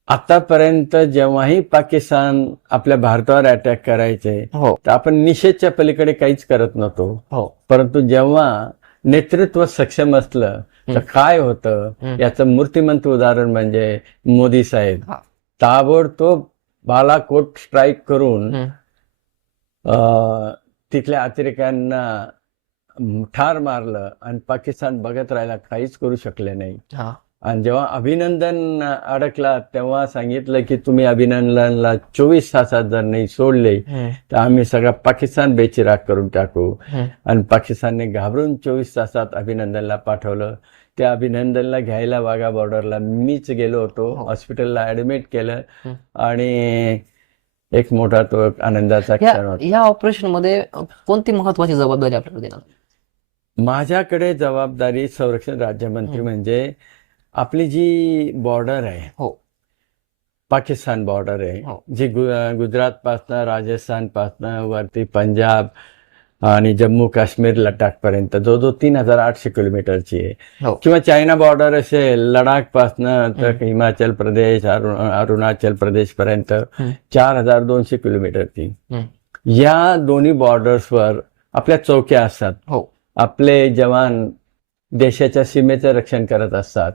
आतापर्यंत जेव्हाही पाकिस्तान आपल्या भारतावर अटॅक करायचे तर आपण निषेधच्या पलीकडे काहीच करत नव्हतो. परंतु जेव्हा नेतृत्व सक्षम असलं तर काय होतं याचं मूर्तिमंत उदाहरण म्हणजे मोदी साहेब. ताबडतोब बालाकोट स्ट्राईक करून तिथल्या अतिरेक्यांना ठार मारलं आणि पाकिस्तान बघत राहिला, काहीच करू शकले नाही. आणि जेव्हा अभिनंदन अडकला तेव्हा सांगितलं की तुम्ही अभिनंदनला 24 तासात जर नाही सोडले तर आम्ही सगळा पाकिस्तान बेचिराग करून टाकू. आणि पाकिस्तानने घाबरून 24 तासात अभिनंदनला पाठवलं. त्या अभिनंदनला घ्यायला वाघा बॉर्डरला मीच गेलो होतो. हॉस्पिटलला ऍडमिट केलं आणि एक मोठा तो आनंदाचा क्षण होता. या ऑपरेशन मध्ये कोणती महत्वाची जबाबदारी आपल्याला देणार? माझ्याकडे जबाबदारी संरक्षण राज्यमंत्री म्हणजे आपली जी बॉर्डर आहे, पाकिस्तान बॉर्डर आहे, जी गुजरात पासनं, राजस्थान पासनं वरती पंजाब आणि जम्मू काश्मीर लडाख पर्यंत जवळजवळ 3800 किलोमीटरची आहे. हो. किंवा चायना बॉर्डर असेल लडाख पासनं तर हिमाचल प्रदेश अरुणाचल प्रदेश पर्यंत 4200 किलोमीटरची. या दोन्ही बॉर्डर्सवर आपल्या चौक्या असतात. हो. आपले जवान देशाच्या सीमेचं रक्षण करत असतात.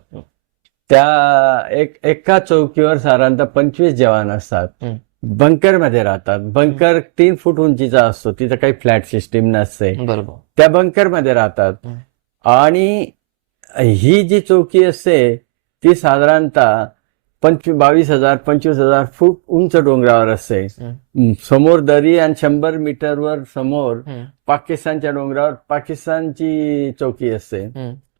त्या एका चौकीवर साधारणतः 25 जवान असतात. बंकर मध्ये राहतात. बंकर 3 फूट उंचीचा असतो. तिथं काही फ्लॅट सिस्टीम नसते. बरोबर. त्या बंकर मध्ये राहतात. आणि ही जी चौकी असते ती साधारणतः 22,000-25,000 फूट उंच डोंगरावर असते. समोर दरी आणि 100 मीटरवर समोर पाकिस्तानच्या डोंगरावर पाकिस्तानची चौकी असते.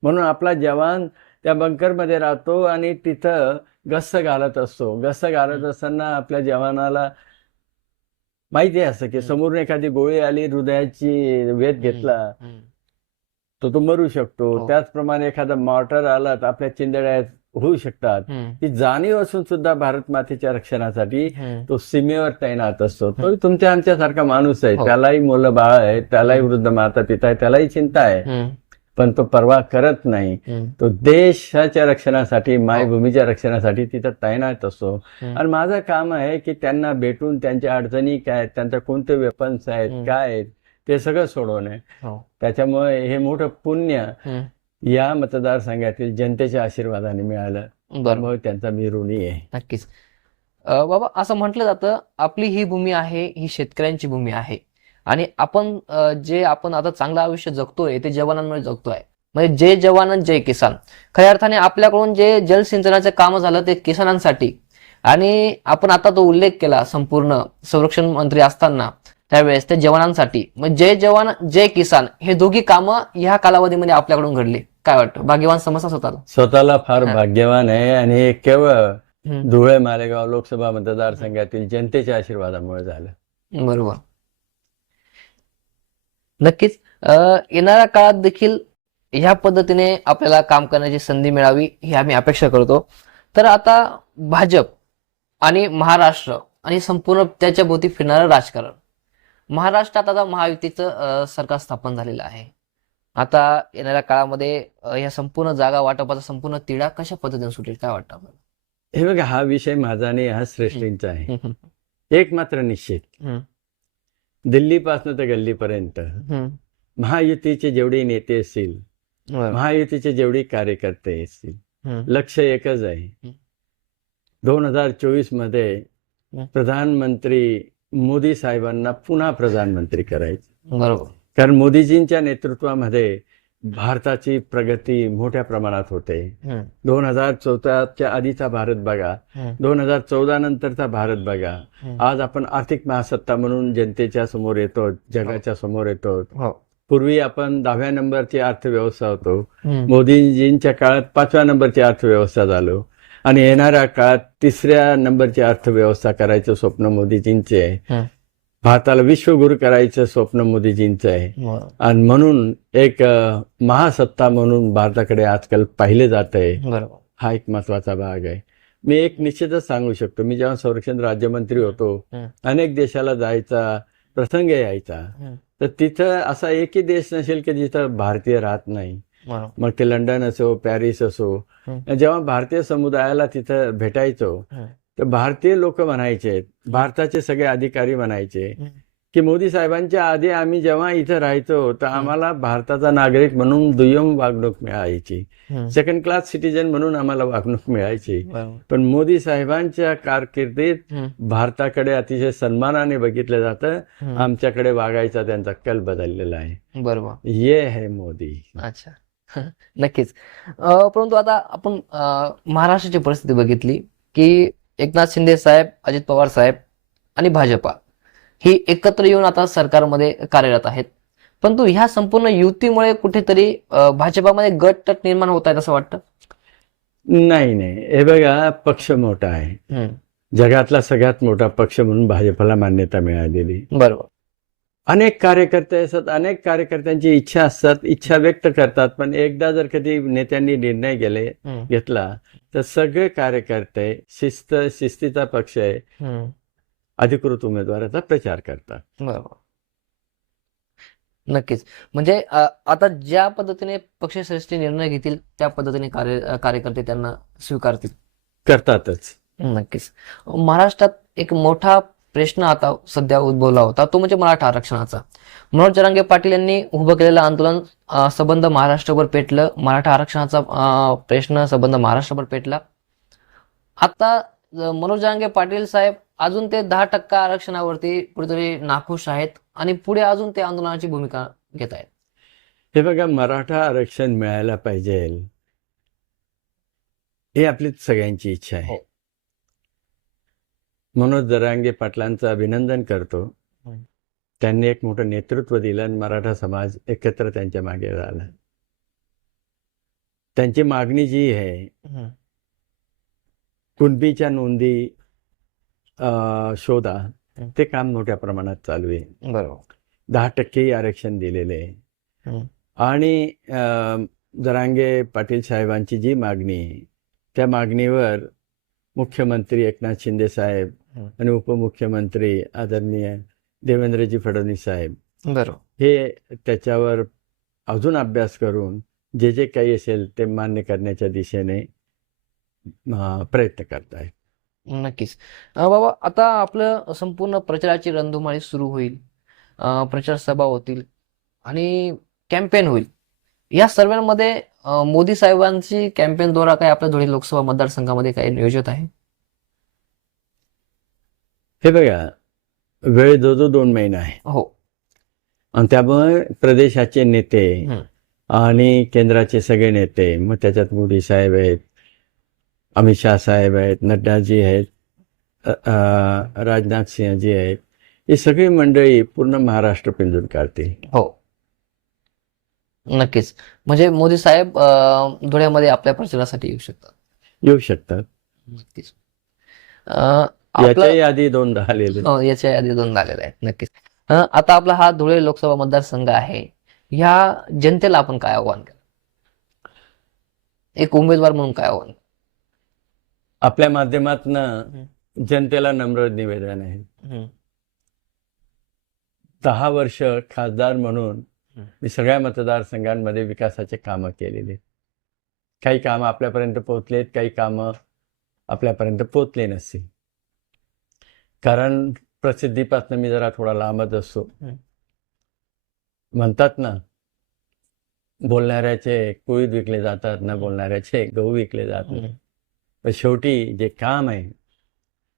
म्हणून आपला जवान त्या बंकर मध्ये राहतो आणि तिथं गस्त घालत असतो. गस्त घालत असताना आपल्या जवानाला माहिती असतं की समोरून एखादी गोळी आली, हृदयाची वेध घेतला तर तो मरू शकतो. त्याचप्रमाणे एखादा मॉर्टर आला तर आपल्या चिंधड्या होऊ शकतात. ही जाणीव असून सुद्धा भारत मातेच्या रक्षणासाठी तो सीमेवर तैनात असतो. तो तुमच्या आमच्यासारखा माणूस आहे. त्यालाही मुलं बाळ आहे, त्यालाही वृद्ध माता पिता आहे, त्यालाही चिंता आहे, पण तो पर्वा करत नाही. तो देशाच्या रक्षणासाठी, मायभूमीच्या रक्षणासाठी तिथं तैनात असतो. आणि माझं काम आहे की त्यांना भेटून त्यांच्या अडचणी काय आहेत, त्यांच्या कोणते वेपन्स आहेत, काय आहेत ते सगळं सोडवणे. त्याच्यामुळे हे मोठं पुण्य या मतदारसंघातील जनतेच्या आशीर्वादाने मिळालं. त्यामुळे त्यांचा मी ऋणी आहे. नक्कीच. बाबा, असं म्हटलं जातं आपली ही भूमी आहे, ही शेतकऱ्यांची भूमी आहे आणि आपण जे आपण आता चांगलं आयुष्य जगतोय ते जवानांमुळे जगतोय. म्हणजे जय जवान जय किसान. खऱ्या अर्थाने आपल्याकडून जे जलसिंचनाचं काम झालं ते किसानांसाठी. आणि आपण आता तो उल्लेख केला संपूर्ण संरक्षण मंत्री असताना त्यावेळेस ते जवानांसाठी. मग जय जवान जय किसान हे दोघी कामं ह्या कालावधीमध्ये आपल्याकडून घडली. काय वाटतं? भाग्यवान समजता स्वतःला फार भाग्यवान आहे. आणि हे केवळ धुळे मालेगाव लोकसभा मतदारसंघातील जनतेच्या आशीर्वादामुळे झालं. बरोबर. नक्कीच. येणाऱ्या काळात देखील ह्या पद्धतीने आपल्याला काम करण्याची संधी मिळावी ही आम्ही अपेक्षा करतो. तर आता भाजप आणि महाराष्ट्र आणि संपूर्ण त्याच्या भोवती फिरणारं राजकारण. महाराष्ट्रात आता महायुतीचं सरकार स्थापन झालेलं आहे. आता येणाऱ्या काळामध्ये या संपूर्ण जागा वाटपाचा संपूर्ण तिढा कशा पद्धतीने सुटेल काय वाटतं आपल्याला? हे बघा, हा विषय माझा नाही, हा श्रेष्ठींचा आहे. एक मात्र निश्चित, दिल्लीपासून तर गल्लीपर्यंत महायुतीचे जेवढे नेते असतील, महायुतीचे जेवढे कार्यकर्ते असतील, लक्ष एकच आहे. 2024 मध्ये प्रधानमंत्री मोदी साहेबांना पुन्हा प्रधानमंत्री करायचं. बरोबर. कारण मोदीजींच्या नेतृत्वामध्ये भारताची प्रगती मोठ्या प्रमाणात होते. 2014च्या आधीचा भारत बघा, 2014 नंतरचा भारत बघा. आज आपण आर्थिक महासत्ता म्हणून जनतेच्या समोर येतो, जगाच्या समोर येतो. पूर्वी आपण 10व्या नंबरची अर्थव्यवस्था होतो. मोदीजींच्या काळात 5व्या नंबरची अर्थव्यवस्था झालो. आणि येणाऱ्या काळात 3ऱ्या नंबरची अर्थव्यवस्था करायचं स्वप्न मोदीजींचे आहे. भारताला विश्वगुरु करायचं स्वप्न मोदीजींचं आहे. आणि म्हणून एक महासत्ता म्हणून भारताकडे आजकाल पाहिले जात आहे. हा एक महत्वाचा भाग आहे. मी एक निश्चितच सांगू शकतो, मी जेव्हा संरक्षण राज्यमंत्री होतो, अनेक देशाला जायचा प्रसंग यायचा, तर तिथं असा एकही देश नसेल की जिथं भारतीय राहत नाही. मग ते लंडन असो, पॅरिस असो. जेव्हा भारतीय समुदायाला तिथं भेटायचो तर भारतीय लोक म्हणायचे, भारताचे सगळे अधिकारी म्हणायचे की मोदी साहेबांच्या आधी आम्ही जेव्हा इथं राहायचो तर आम्हाला भारताचा नागरिक म्हणून दुय्यम वागणूक मिळायची, सेकंड क्लास सिटीजन म्हणून आम्हाला वागणूक मिळायची. पण मोदी साहेबांच्या कारकिर्दीत भारताकडे अतिशय सन्मानाने बघितलं जातं. आमच्याकडे वागायचा त्यांचा कल बदललेला आहे. बरोबर. ये है मोदी. अच्छा. नक्कीच. परंतु आता आपण महाराष्ट्राची परिस्थिती बघितली की एकनाथ शिंदे साहेब, अजित पवार साहेब आणि भाजपा ही एकत्र येऊन आता सरकारमध्ये कार्यरत आहेत. परंतु ह्या संपूर्ण युतीमुळे कुठेतरी भाजपामध्ये गट निर्माण होत आहेत असं वाटतं? नाही, हे बघा, पक्ष मोठा आहे. जगातला सगळ्यात मोठा पक्ष म्हणून भाजपला मान्यता मिळालेली. बरोबर. अनेक कार्यकर्ते असतात, अनेक कार्यकर्त्यांची इच्छा असतात, इच्छा व्यक्त करतात. पण एकदा जर कधी नेत्यांनी निर्णय घेतला तर सगळे कार्यकर्ते शिस्तीचा पक्ष आहे, अधिकृत उमेदवाराचा प्रचार करतात. बरोबर. नक्कीच. म्हणजे आता ज्या पद्धतीने पक्षश्रेष्ठी निर्णय घेतील त्या पद्धतीने कार्यकर्ते त्यांना स्वीकारतील. करतातच. नक्कीच. महाराष्ट्रात एक मोठा प्रश्न आता सध्या उद्भवला होता, तो म्हणजे मराठा आरक्षणाचा. मनोज जरांगे पाटील यांनी उभं केलेलं आंदोलन सबंध महाराष्ट्रभर पेटलं. मराठा आरक्षणाचा प्रश्न सबंध महाराष्ट्रभर पेटला. आता मनोज जरांगे पाटील साहेब अजून ते 10% आरक्षणावरती कुठेतरी नाखुश आहेत आणि पुढे अजून ते आंदोलनाची भूमिका घेत आहेत. हे बघा, मराठा आरक्षण मिळायला पाहिजे ही आपली सगळ्यांची इच्छा आहे. हो. मनोज जरांगे पाटलांचं अभिनंदन करतो. हं. त्यांनी एक मोठं नेतृत्व दिलं आणि मराठा समाज एकत्र त्यांच्या मागे राहिला. त्यांची मागणी जी आहे, कुणबीच्या नोंदी शोधा, हं. ते काम मोठ्या प्रमाणात चालू आहे. बरोबर. 10% आरक्षण दिलेले आहे. हं. आणि जरांगे पाटील साहेबांची जी मागणी आहे, त्या मागणीवर मुख्यमंत्री एकनाथ शिंदे साहेब हं. आणि उपमुख्यमंत्री आदरणीय देवेंद्रजी फडणवीस साहेब बरोबर. हे त्याच्यावर अजून अभ्यास करून जे जे काही असेल ते मान्य करण्याच्या दिशेने प्रयत्न करत आहेत. नक्कीच. बाबा, आता आपलं संपूर्ण प्रचाराची रणधुमाळी सुरू होईल. प्रचार सभा होतील आणि कॅम्पेन होईल. या सर्वांमध्ये मोदी साहेबांची कॅम्पेन द्वारा काय आपल्या धुळे लोकसभा मतदारसंघामध्ये काही नियोजित आहे? हे बघा, वेळ जो 2 महिना आहे हो. आणि त्यामुळे प्रदेशाचे नेते हं. आणि केंद्राचे सगळे नेते, मग त्याच्यात मोदी साहेब आहेत, अमित शाह साहेब आहेत, नड्डाजी आहेत, राजनाथ सिंहजी आहेत, ही सगळी मंडळी पूर्ण महाराष्ट्र पिंजून काढतील. हो. नक्कीच. म्हणजे मोदी साहेब धुळ्यामध्ये आपल्या प्रचारासाठी येऊ शकतात. येऊ शकतात. नक्कीच. याच्याही आधी 2दा आलेले. याच्या आधी 2 झालेले आहेत. नक्कीच. आता आपला हा धुळे लोकसभा मतदारसंघ आहे. ह्या जनतेला आपण काय आव्हान केलं, एक उमेदवार म्हणून काय आव्हान? आपल्या माध्यमातनं जनतेला नम्र निवेदन आहे. 10 वर्ष खासदार म्हणून मी सगळ्या मतदारसंघांमध्ये विकासाचे कामं केलेले. काही कामं आपल्यापर्यंत पोहोचलेत, काही कामं आपल्यापर्यंत पोहोचले नसतील. कारण प्रसिद्धीपासून मी जरा थोडा लांबच असतो. म्हणतात ना, बोलणाऱ्याचे कोळीत विकले जातात, न बोलणाऱ्याचे गहू विकले जातात. पण शेवटी जे काम आहे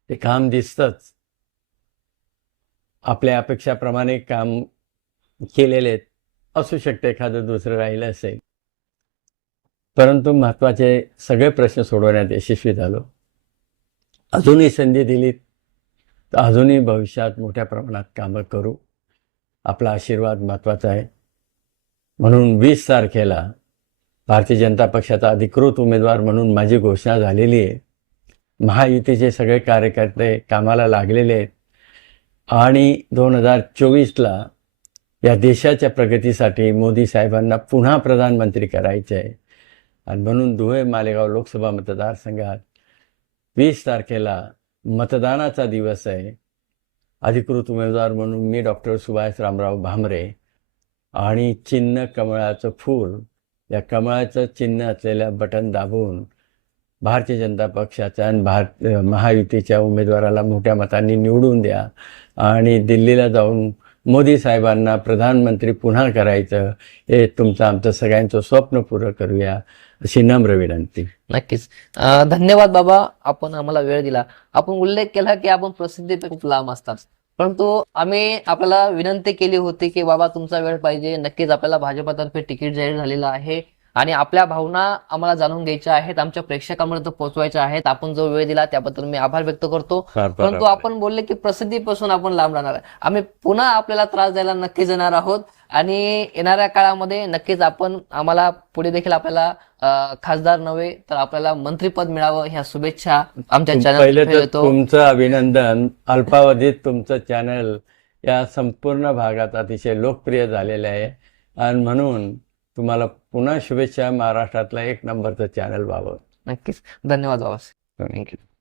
ते काम दिसतंच. आपल्या अपेक्षाप्रमाणे काम केलेले असू शकते, एखादं दुसरं राहिलं असेल, परंतु महत्त्वाचे सगळे प्रश्न सोडवण्यात यशस्वी झालो. अजूनही संधी दिली तर अजूनही भविष्यात मोठ्या प्रमाणात कामं करू. आपला आशीर्वाद महत्त्वाचा आहे. म्हणून 20 तारखेला भारतीय जनता पक्षाचा अधिकृत उमेदवार म्हणून माझी घोषणा झालेली आहे. महायुतीचे सगळे कार्यकर्ते कामाला लागलेले आहेत आणि 2024ला या देशाच्या प्रगतीसाठी मोदी साहेबांना पुन्हा प्रधानमंत्री करायचे आहे. आणि म्हणून धुळे मालेगाव लोकसभा मतदारसंघात 20 तारखेला मतदानाचा दिवस आहे. अधिकृत उमेदवार म्हणून मी डॉक्टर सुभाष रामराव भामरे आणि चिन्ह कमळाचं फूल, या कमळाचं चिन्ह असलेलं बटन दाबून भारतीय जनता पक्षाच्या आणि महायुतीच्या उमेदवाराला मोठ्या मतांनी निवडून द्या आणि दिल्लीला जाऊन मोदी साहेबांना प्रधानमंत्री पुन्हा करायचं, हे तुमचं आमचं सगळ्यांचं स्वप्न पुरं करूया, अशी नम्र विनंती. नक्कीच. धन्यवाद बाबा, आपण आम्हाला वेळ दिला. आपण उल्लेख केला की आपण प्रसिद्धीपेक्षा खूप लांब असतात, परंतु आम्ही आपल्याला विनंती केली होती की बाबा तुमचा वेळ पाहिजे. नक्कीच आपल्याला भाजपातर्फे तिकीट जाहीर झालेलं आहे आणि आपल्या भावना आम्हाला जाणून घ्यायच्या आहेत, आमच्या प्रेक्षकांपर्यंत पोहोचवायच्या आहेत. आपण जो वेळ दिला त्याबद्दल मी आभार व्यक्त करतो. परंतु आपण बोलले की प्रसिद्धीपासून आपण लांब राहणार आहे. आम्ही पुन्हा आपल्याला त्रास द्यायला नक्कीच येणार आहोत आणि येणाऱ्या काळामध्ये नक्कीच आपण आम्हाला पुढे देखील आपल्याला खासदार नव्हे तर आपल्याला मंत्रीपद मिळावं ह्या शुभेच्छा आमच्या पहिले चॅनल तर तुमचं अभिनंदन. अल्पावधीत तुमचं चॅनल या संपूर्ण भागात अतिशय लोकप्रिय झालेलं आहे आणि म्हणून तुम्हाला पुन्हा शुभेच्छा. महाराष्ट्रातला 1 नंबरचं चॅनल व्हावं. नक्कीच. धन्यवाद बाबा. थँक्यू.